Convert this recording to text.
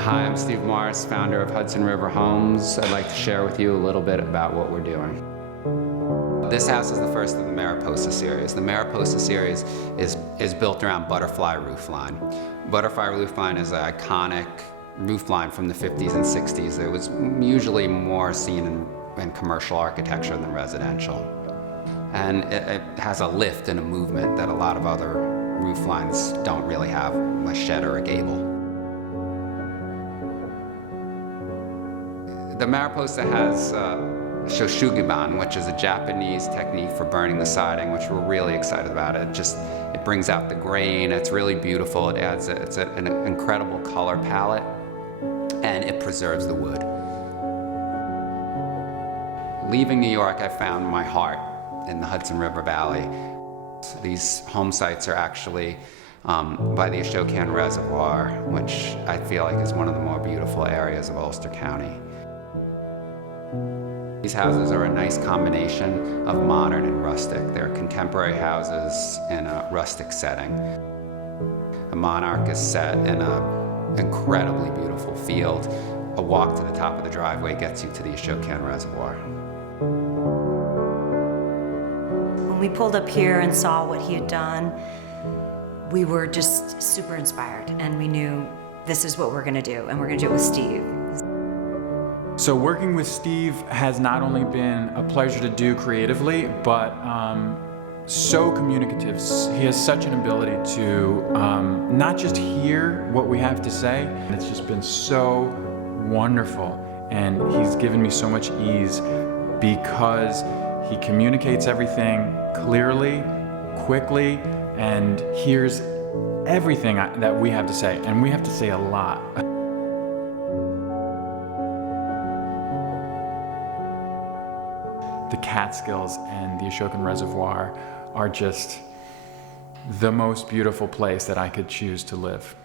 Hi, I'm Steve Morris, founder of Hudson River Homes. I'd like to share with you a little bit about what we're doing. This house is the first of the Mariposa series. The Mariposa series is built around butterfly roofline. Butterfly roofline is an iconic roofline from the 50s and 60s. It was usually more seen in commercial architecture than residential. And it has a lift and a movement that a lot of other rooflines don't really have, a shed or a gable. The Mariposa has shoshugiban, which is a Japanese technique for burning the siding, which we're really excited about. It brings out the grain, it's really beautiful, it's an incredible color palette, and it preserves the wood. Leaving New York, I found my heart in the Hudson River Valley. These home sites are actually by the Ashokan Reservoir, which I feel like is one of the more beautiful areas of Ulster County. These houses are a nice combination of modern and rustic. They're contemporary houses in a rustic setting. The Monarch is set in an incredibly beautiful field. A walk to the top of the driveway gets you to the Ashokan Reservoir. When we pulled up here and saw what he had done, we were just super inspired, and we knew this is what we're gonna do, and we're gonna do it with Steve. So working with Steve has not only been a pleasure to do creatively, but so communicative. He has such an ability to not just hear what we have to say, and it's just been so wonderful. And he's given me so much ease because he communicates everything clearly, quickly, and hears everything that we have to say, and we have to say a lot. The Catskills and the Ashokan Reservoir are just the most beautiful place that I could choose to live.